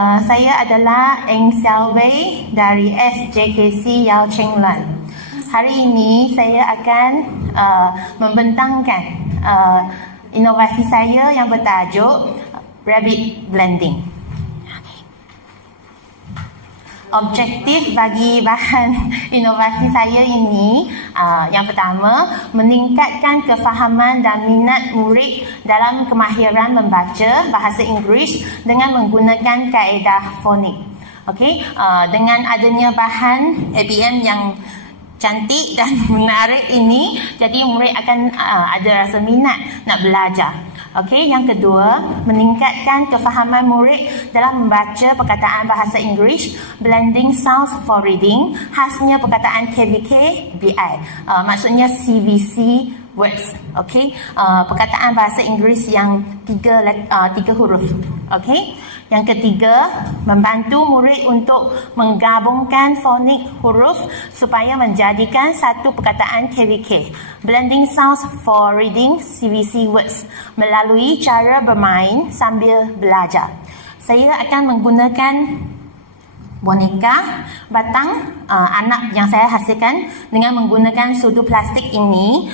Saya adalah Eng Xiao Wei dari SJKC Yao Cheng Lan. Hari ini saya akan membentangkan inovasi saya yang bertajuk Rabbit Blending. Objektif bagi bahan inovasi saya ini yang pertama, meningkatkan kefahaman dan minat murid dalam kemahiran membaca bahasa Inggeris dengan menggunakan kaedah fonik. Okey, dengan adanya bahan ABM yang cantik dan menarik ini, jadi murid akan ada rasa minat nak belajar. Okey, yang kedua, meningkatkan kefahaman murid dalam membaca perkataan bahasa Inggeris, blending sounds for reading, khasnya perkataan KVK BI, maksudnya CVC words. Okey, perkataan bahasa Inggeris yang tiga huruf. Okey, yang ketiga, membantu murid untuk menggabungkan fonik huruf supaya menjadikan satu perkataan KVK, blending sounds for reading CVC words, melalui cara bermain sambil belajar. Saya akan menggunakan boneka batang anak yang saya hasilkan dengan menggunakan sudu plastik ini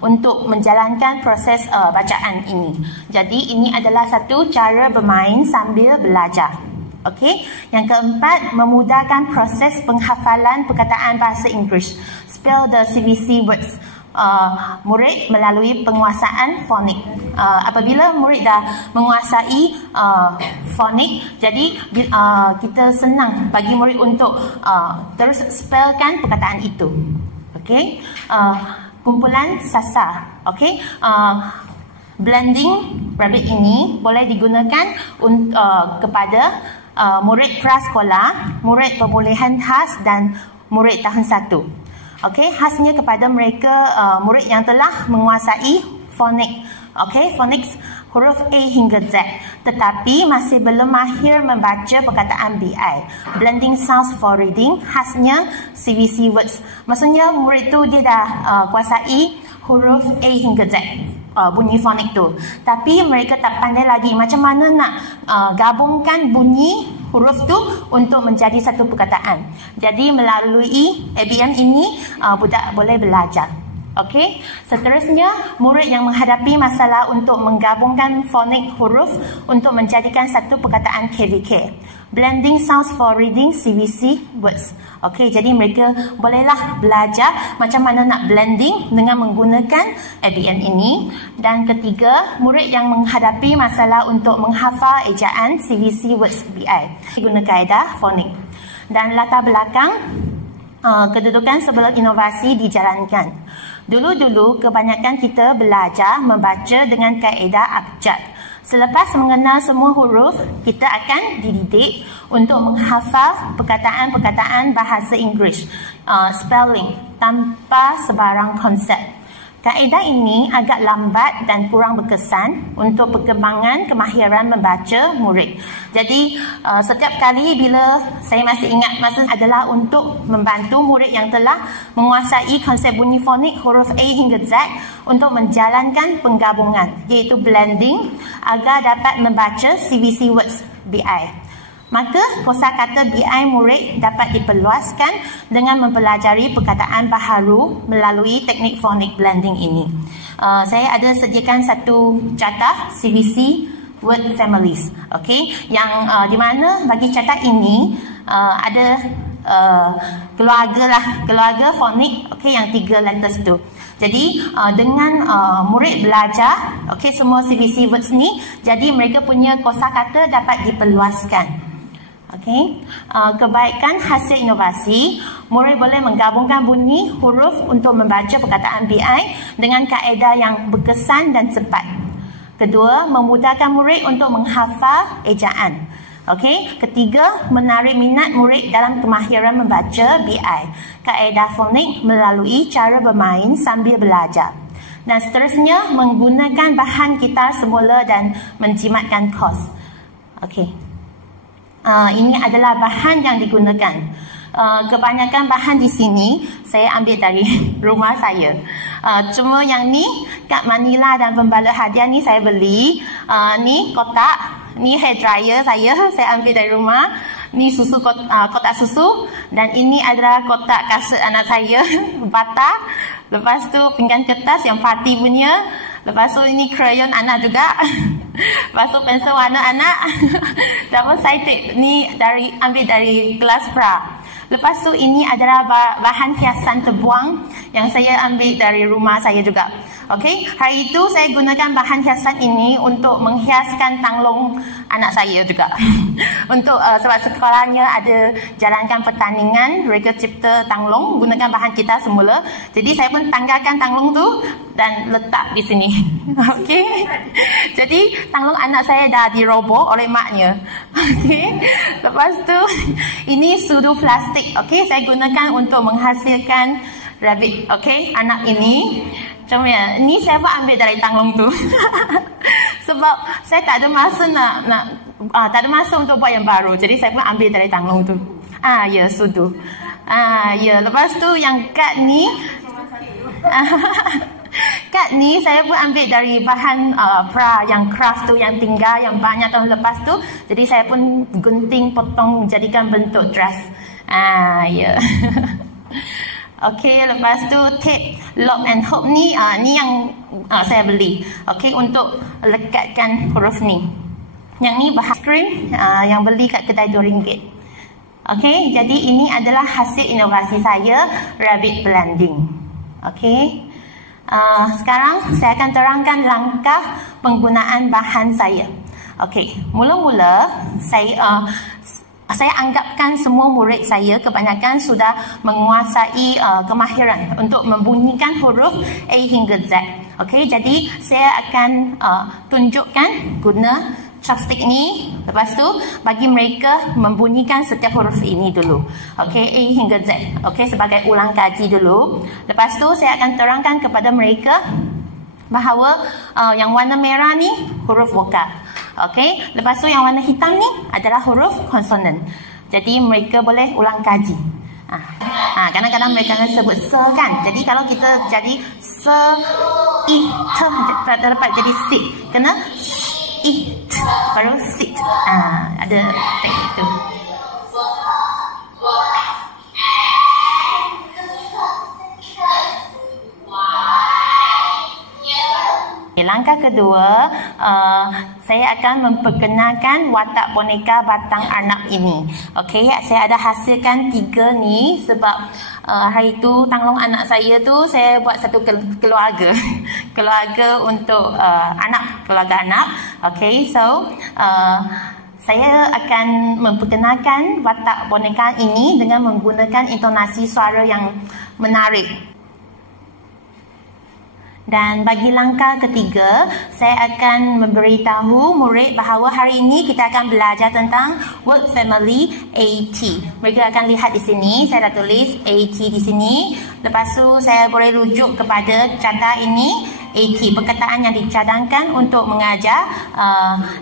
untuk menjalankan proses bacaan ini. Jadi ini adalah satu cara bermain sambil belajar. Okey, yang keempat, memudahkan proses penghafalan perkataan bahasa Inggeris, spell the CVC words. Murid melalui penguasaan fonik. Apabila murid dah menguasai fonik, jadi kita senang bagi murid untuk terus spellkan perkataan itu. Okey, kumpulan sasa. Okey, blending rabbit ini boleh digunakan kepada murid prasekolah, murid pemulihan khas dan murid tahun 1. Okey, khasnya kepada mereka murid yang telah menguasai fonik. Okey, fonik huruf A hingga Z, tetapi masih belum mahir membaca perkataan BI, blending sounds for reading, khasnya CVC words. Maksudnya murid tu dia dah kuasai huruf A hingga Z, bunyi fonik tu, tapi mereka tak pandai lagi macam mana nak gabungkan bunyi huruf tu untuk menjadi satu perkataan. Jadi melalui ABM ini budak boleh belajar. Okey, seterusnya murid yang menghadapi masalah untuk menggabungkan fonik huruf untuk menjadikan satu perkataan KVK, blending sounds for reading CVC words. Okey, jadi mereka bolehlah belajar macam mana nak blending dengan menggunakan ABM ini. Dan ketiga, murid yang menghadapi masalah untuk menghafal ejaan CVC words BI guna kaedah fonik. Dan latar belakang kedudukan sebelum inovasi dijalankan. Dulu-dulu kebanyakan kita belajar membaca dengan kaedah abjad. Selepas mengenal semua huruf, kita akan dididik untuk menghafal perkataan-perkataan bahasa Inggeris, spelling, tanpa sebarang konsep. Kaedah ini agak lambat dan kurang berkesan untuk perkembangan kemahiran membaca murid. Jadi setiap kali bila saya masih ingat masa adalah untuk membantu murid yang telah menguasai konsep bunyi fonik huruf A hingga Z untuk menjalankan penggabungan, iaitu blending, agar dapat membaca CVC words BI. Maka kosakata BI murid dapat diperluaskan dengan mempelajari perkataan baharu melalui teknik phonic blending ini. Saya ada sediakan satu carta CVC word families, okey, yang di mana bagi carta ini ada keluarga phonic, okey, yang 3 letters tu. Jadi dengan murid belajar, okey, semua CVC words ni, jadi mereka punya kosakata dapat diperluaskan. Okey, kebaikan hasil inovasi, murid boleh menggabungkan bunyi huruf untuk membaca perkataan BI dengan kaedah yang berkesan dan cepat. Kedua, memudahkan murid untuk menghafal ejaan. Okey, ketiga, menarik minat murid dalam kemahiran membaca BI, kaedah fonik melalui cara bermain sambil belajar. Dan seterusnya, menggunakan bahan gitar semula dan menjimatkan kos. Okey. Ini adalah bahan yang digunakan. Kebanyakan bahan di sini saya ambil dari rumah saya. Cuma yang ni kat Manila dan pembalut hadiah ni saya beli. Ni kotak Ni hair dryer saya ambil dari rumah. Ni susu kotak susu, dan ini adalah kotak kasut anak saya, bata. Lepas tu pinggan kertas yang party punya. Lepas tu ini crayon anak juga. Lepas tu pensel warna anak. Double sided. Ni ambil dari gelas bra. Lepas tu ini adalah bahan hiasan terbuang yang saya ambil dari rumah saya juga. Okey, hari itu saya gunakan bahan hiasan ini untuk menghiaskan tanglong anak saya juga. Untuk sebab sekolahnya ada jalankan pertandingan Rega Cipta Tanglong, gunakan bahan kita semula. Jadi saya pun tanggalkan tanglong tu dan letak di sini. Okey. Jadi tanglong anak saya dah dirobok oleh maknya. Okey. Lepas tu ini sudu plastik. Okey, saya gunakan untuk menghasilkan rabbit. Okey, anak ini. Macam ya, ni saya pun ambil dari tanglong tu. Sebab saya tak ada masa tak ada masa untuk buat yang baru. Jadi saya pun ambil dari tanglong tu. Ya, sudu. Ya, lepas tu yang kad ni kad ni saya pun ambil dari bahan pra yang craft tu, yang tinggal, yang banyak tahun lepas tu. Jadi saya pun gunting, potong, jadikan bentuk dress. Ya. Okey, lepas tu tape lock and hook ni yang saya beli. Okey, untuk lekatkan huruf ni. Yang ni bahan cream yang beli kat kedai RM2. Okey, jadi ini adalah hasil inovasi saya, rabbit blending. Okey. Sekarang saya akan terangkan langkah penggunaan bahan saya. Okey, mula-mula saya anggapkan semua murid saya kebanyakan sudah menguasai kemahiran untuk membunyikan huruf A hingga Z. Okey, jadi saya akan tunjukkan guna chopstick ni. Lepas tu bagi mereka membunyikan setiap huruf ini dulu. Okey, A hingga Z. Okey, sebagai ulang kaji dulu. Lepas tu saya akan terangkan kepada mereka bahawa yang warna merah ni huruf vokal. Okey, lepas tu yang warna hitam ni adalah huruf konsonan. Jadi mereka boleh ulang kaji. Kadang-kadang mereka akan sebut se kan. Jadi kalau kita jadi se, i, te, tak dapat jadi sit. Kena i, t, baru sit. Ada teknik tu. Langkah kedua, saya akan memperkenalkan watak boneka batang arnab ini. Okey, saya ada hasilkan 3 ni sebab hari tu tanglong anak saya tu saya buat satu keluarga. Keluarga untuk keluarga arnab. Okey, so saya akan memperkenalkan watak boneka ini dengan menggunakan intonasi suara yang menarik. Dan bagi langkah ketiga, saya akan memberitahu murid bahawa hari ini kita akan belajar tentang word family AT. Mereka akan lihat di sini, saya dah tulis AT di sini. Lepas tu saya boleh rujuk kepada cadar ini, AT, perkataan yang dicadangkan untuk mengajar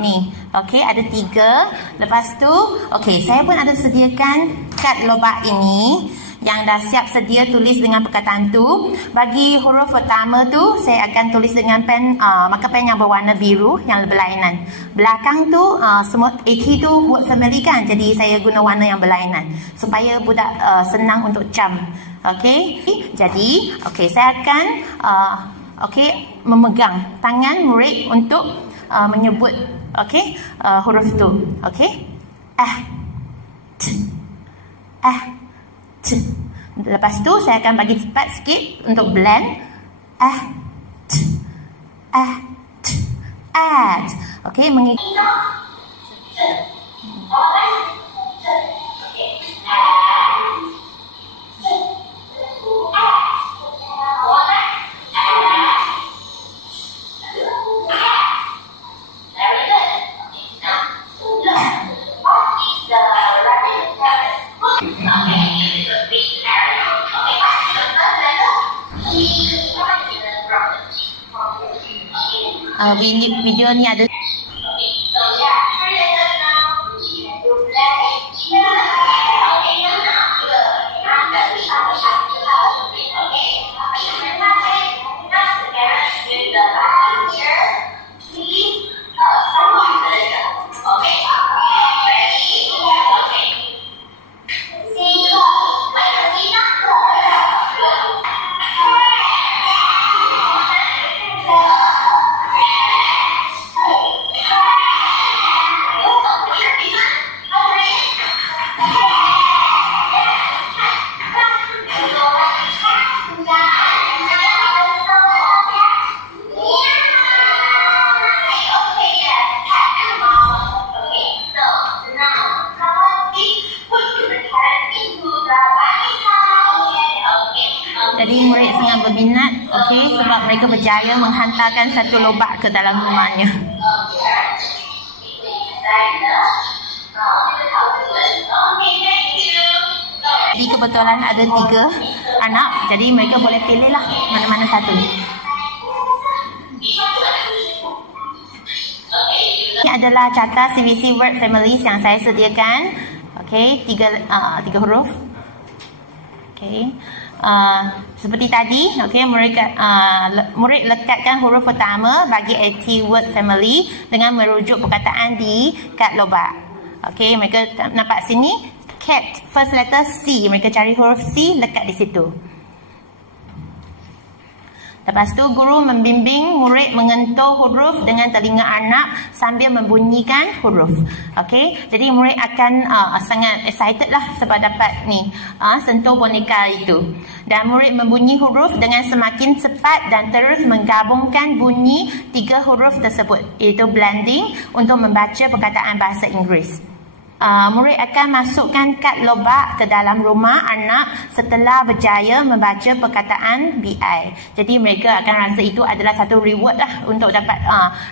ni. Okey, ada 3. Lepas tu, okey, saya pun ada sediakan kad lobak ini yang dah siap sedia tulis dengan perkataan tu. Bagi huruf pertama tu saya akan tulis dengan marker pen yang berwarna biru yang berlainan. Belakang tu semua AT tu word family kan, jadi saya guna warna yang berlainan supaya budak senang untuk cam. Okey, jadi saya akan memegang tangan murid untuk menyebut huruf tu. Okey, lepas tu saya akan bagi cepat sikit untuk blend. Okey, mengikuti. Video ni ada mereka berjaya menghantarkan satu lobak ke dalam rumahnya. Jadi kebetulan ada 3 anak, jadi mereka boleh pilihlah mana-mana satu. Ini adalah carta CVC word families yang saya sediakan. Okey, 3 huruf. Okey. Seperti tadi, okey, murid lekatkan huruf pertama bagi aktiviti word family dengan merujuk perkataan di kad lobak. Okey, mereka nampak sini cat, first letter C. Mereka cari huruf C, lekat di situ. Lepas tu guru membimbing murid mengentur huruf dengan telinga anak sambil membunyikan huruf. Okey, jadi murid akan sangat excited lah sebab dapat sentuh boneka itu. Dan murid membunyi huruf dengan semakin cepat dan terus menggabungkan bunyi 3 huruf tersebut, iaitu blending untuk membaca perkataan bahasa Inggeris. Murid akan masukkan kad lobak ke dalam rumah anak setelah berjaya membaca perkataan BI. Jadi mereka akan rasa itu adalah satu reward lah untuk dapat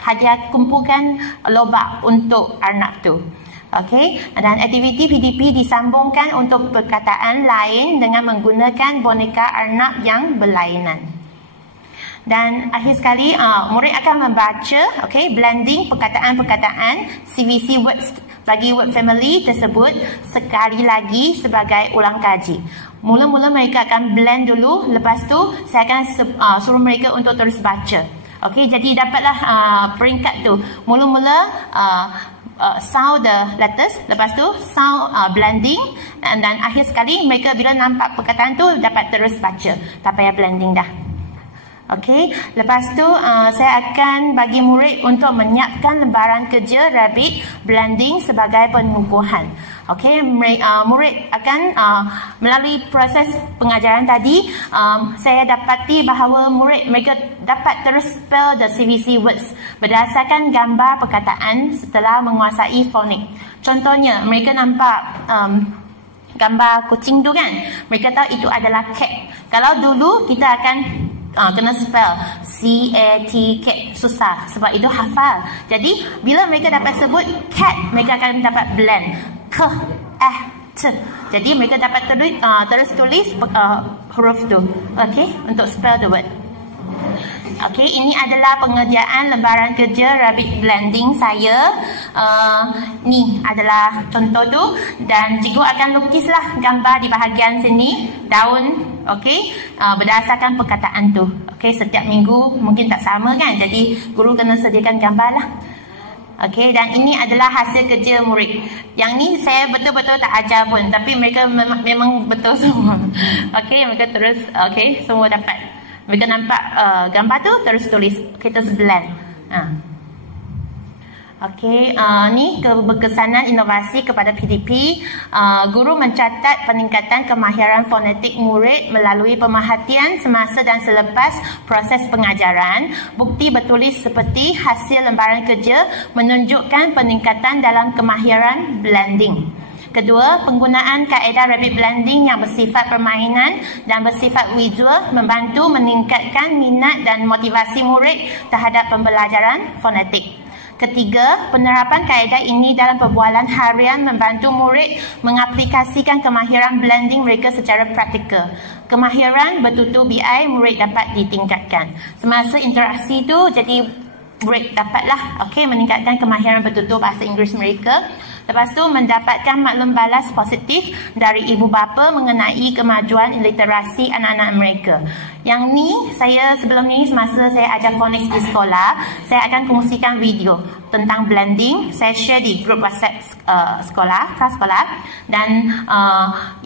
hadiah kumpulkan lobak untuk anak tu. Okey, dan aktiviti PDP disambungkan untuk perkataan lain dengan menggunakan boneka arnab yang berlainan. Dan akhir sekali murid akan membaca blending perkataan-perkataan CVC words bagi word family tersebut sekali lagi sebagai ulang kaji. Mula-mula mereka akan blend dulu, lepas tu saya akan suruh mereka untuk terus baca. Okey, jadi dapatlah peringkat tu. Mula-mula sound the letters, lepas tu sound blending, dan akhir sekali mereka bila nampak perkataan tu dapat terus baca, tak payah blending dah. Okey, lepas tu saya akan bagi murid untuk menyiapkan lembaran kerja rabbit blending sebagai pengukuhan. Okey, murid akan melalui proses pengajaran tadi, saya dapati bahawa mereka dapat terus spell the CVC words berdasarkan gambar perkataan setelah menguasai fonik. Contohnya, mereka nampak gambar kucing tu kan, mereka tahu itu adalah cat. Kalau dulu kita akan kena spell C-A-T, cat, susah sebab itu hafal. Jadi bila mereka dapat sebut cat, mereka akan dapat blend k, t. Jadi mereka dapat terus tulis huruf tu, okey, untuk spell the word. Okey, ini adalah pengerjaan lembaran kerja rabbit blending saya. Ni adalah contoh tu, dan cikgu akan lukislah gambar di bahagian sini, daun, okey, berdasarkan perkataan tu. Okey, setiap minggu mungkin tak sama kan, jadi guru kena sediakan gambar lah. Okey, dan ini adalah hasil kerja murid. Yang ni saya betul-betul tak ajar pun, tapi mereka memang betul semua. Okey, mereka terus, okey, semua dapat. Mereka nampak gambar tu, terus tulis, kita blend. Okey, ni keberkesanan inovasi kepada PDP. Guru mencatat peningkatan kemahiran fonetik murid melalui pemerhatian semasa dan selepas proses pengajaran. Bukti bertulis seperti hasil lembaran kerja menunjukkan peningkatan dalam kemahiran blending. Kedua, penggunaan kaedah rabbit blending yang bersifat permainan dan bersifat visual membantu meningkatkan minat dan motivasi murid terhadap pembelajaran fonetik. Ketiga, penerapan kaedah ini dalam perbualan harian membantu murid mengaplikasikan kemahiran blending mereka secara praktikal. Kemahiran bertutur BI murid dapat ditingkatkan. Semasa interaksi itu, jadi murid dapatlah meningkatkan kemahiran bertutur bahasa Inggeris mereka. Lepas tu mendapatkan maklum balas positif dari ibu bapa mengenai kemajuan literasi anak-anak mereka. Yang ni sebelum ni semasa saya ajar phonics di sekolah, saya akan kongsikan video tentang blending. Saya share di grup WhatsApp sekolah, kelas sekolah, dan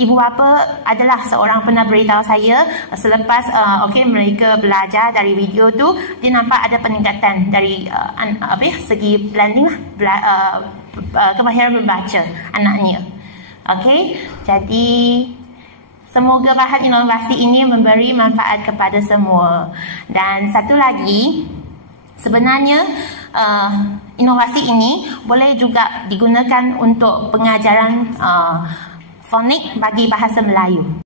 ibu bapa adalah seorang pernah beritahu saya selepas mereka belajar dari video tu, dia nampak ada peningkatan dari segi blending lah, kemahiran membaca anaknya. Okey, jadi semoga bahan inovasi ini memberi manfaat kepada semua. Dan satu lagi, sebenarnya inovasi ini boleh juga digunakan untuk pengajaran fonik bagi bahasa Melayu.